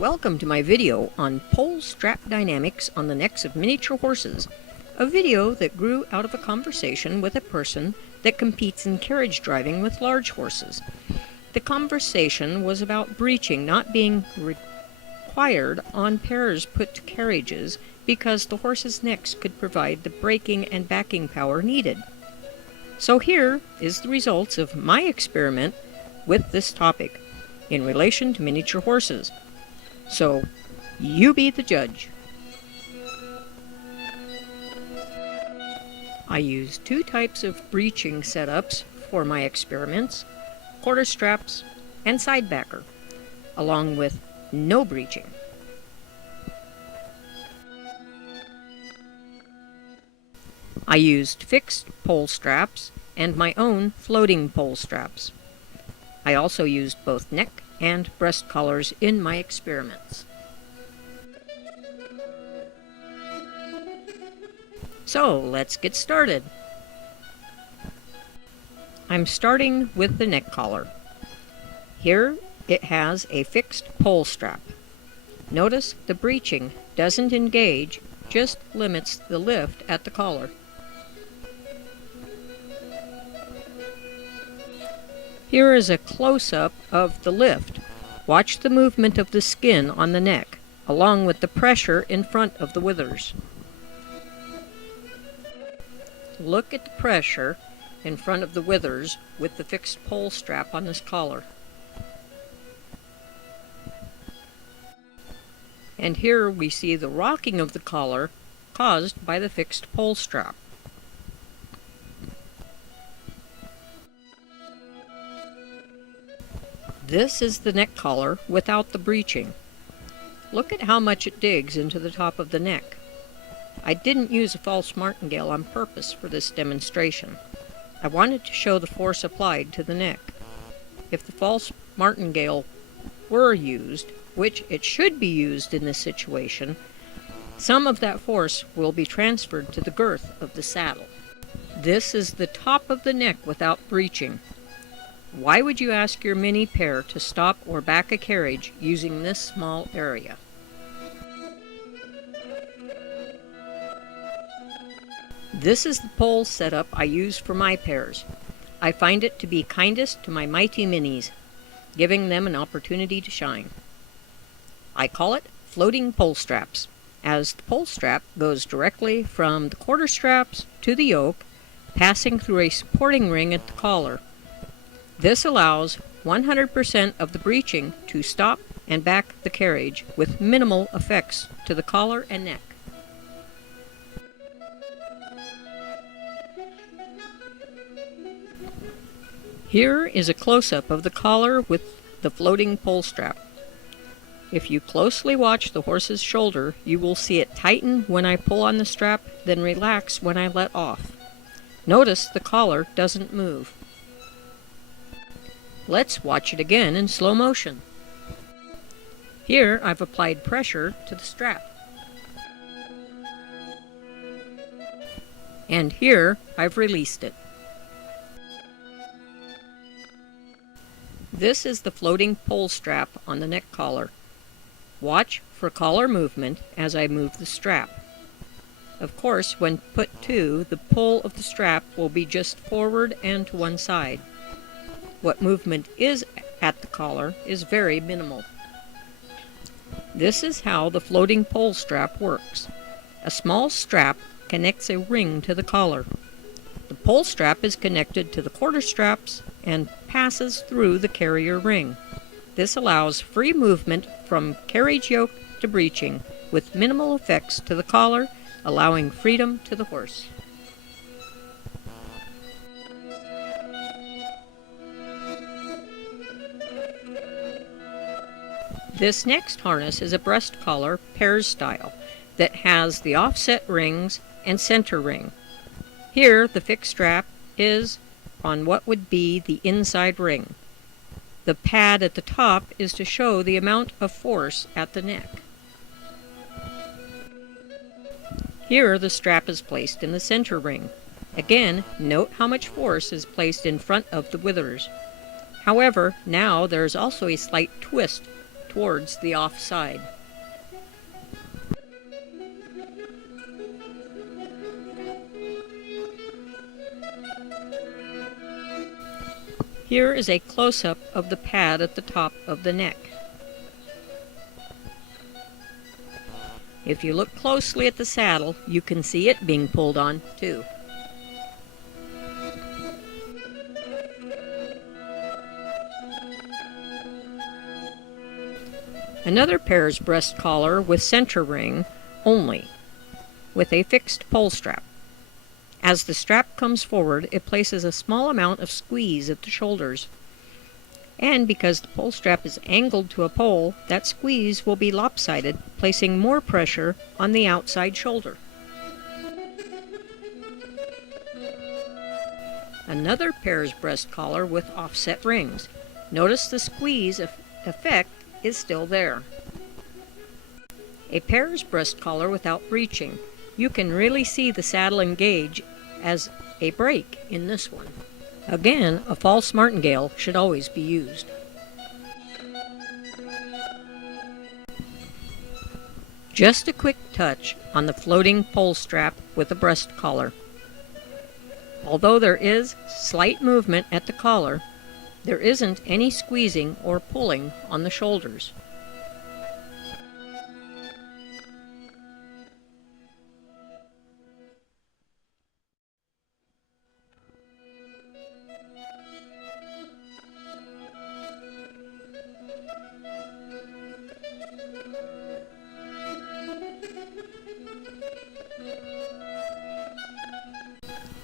Welcome to my video on pole strap dynamics on the necks of miniature horses, a video that grew out of a conversation with a person that competes in carriage driving with large horses. The conversation was about breeching not being required on pairs put to carriages because the horses' necks could provide the braking and backing power needed. So here is the results of my experiment with this topic in relation to miniature horses. So, you be the judge. I used two types of breeching setups for my experiments, quarter straps and side backer, along with no breeching. I used fixed pole straps and my own floating pole straps. I also used both neck and breast collars in my experiments. So let's get started. I'm starting with the neck collar. Here it has a fixed pole strap. Notice the breeching doesn't engage, just limits the lift at the collar. Here is a close-up of the lift. Watch the movement of the skin on the neck, along with the pressure in front of the withers. Look at the pressure in front of the withers with the fixed pole strap on this collar. And here we see the rocking of the collar caused by the fixed pole strap. This is the neck collar without the breeching. Look at how much it digs into the top of the neck. I didn't use a false martingale on purpose for this demonstration. I wanted to show the force applied to the neck. If the false martingale were used, which it should be used in this situation, some of that force will be transferred to the girth of the saddle. This is the top of the neck without breeching. Why would you ask your mini pair to stop or back a carriage using this small area? This is the pole setup I use for my pairs. I find it to be kindest to my mighty minis, giving them an opportunity to shine. I call it floating pole straps, as the pole strap goes directly from the quarter straps to the yoke, passing through a supporting ring at the collar. This allows 100% of the breeching to stop and back the carriage with minimal effects to the collar and neck. Here is a close-up of the collar with the floating pole strap. If you closely watch the horse's shoulder, you will see it tighten when I pull on the strap, then relax when I let off. Notice the collar doesn't move. Let's watch it again in slow motion. Here I've applied pressure to the strap. And here I've released it. This is the floating pole strap on the neck collar. Watch for collar movement as I move the strap. Of course, when put to, the pull of the strap will be just forward and to one side. What movement is at the collar is very minimal. This is how the floating pole strap works. A small strap connects a ring to the collar. The pole strap is connected to the quarter straps and passes through the carrier ring. This allows free movement from carriage yoke to breeching, with minimal effects to the collar, allowing freedom to the horse. This next harness is a breast collar pairs style that has the offset rings and center ring. Here the fixed strap is on what would be the inside ring. The pad at the top is to show the amount of force at the neck. Here the strap is placed in the center ring. Again, note how much force is placed in front of the withers. However, now there is also a slight twist towards the off side. Here is a close-up of the pad at the top of the neck. If you look closely at the saddle, you can see it being pulled on too. Another Pears breast collar with center ring only, with a fixed pole strap. As the strap comes forward, it places a small amount of squeeze at the shoulders. And because the pole strap is angled to a pole, that squeeze will be lopsided, placing more pressure on the outside shoulder. Another Pears breast collar with offset rings. Notice the squeeze effect is still there. A Pears breast collar without breeching. You can really see the saddle engage as a break in this one. Again, a false martingale should always be used. Just a quick touch on the floating pole strap with a breast collar. Although there is slight movement at the collar, there isn't any squeezing or pulling on the shoulders.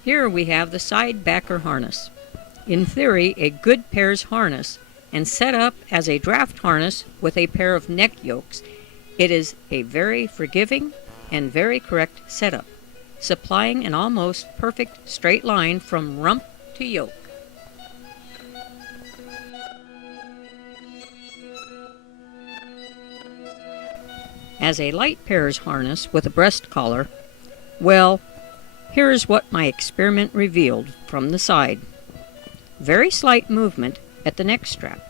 Here we have the side backer harness. In theory, a good Pears harness, and set up as a draft harness with a pair of neck yokes, it is a very forgiving and very correct setup, supplying an almost perfect straight line from rump to yoke. As a light Pears harness with a breast collar, well, here is what my experiment revealed from the side. Very slight movement at the neck strap.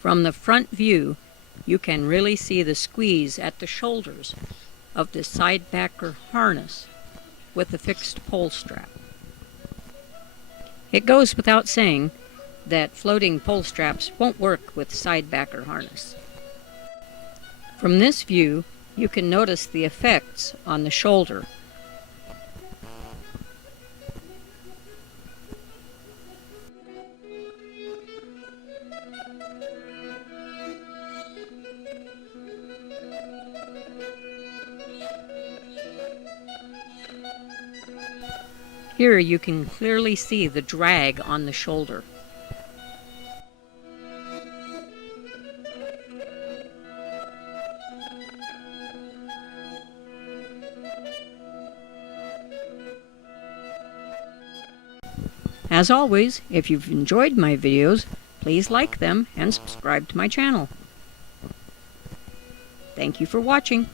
From the front view, you can really see the squeeze at the shoulders of the side backer harness with the fixed pole strap. It goes without saying that floating pole straps won't work with side backer harness. From this view, you can notice the effects on the shoulder. Here you can clearly see the drag on the shoulder. As always, if you've enjoyed my videos, please like them and subscribe to my channel. Thank you for watching.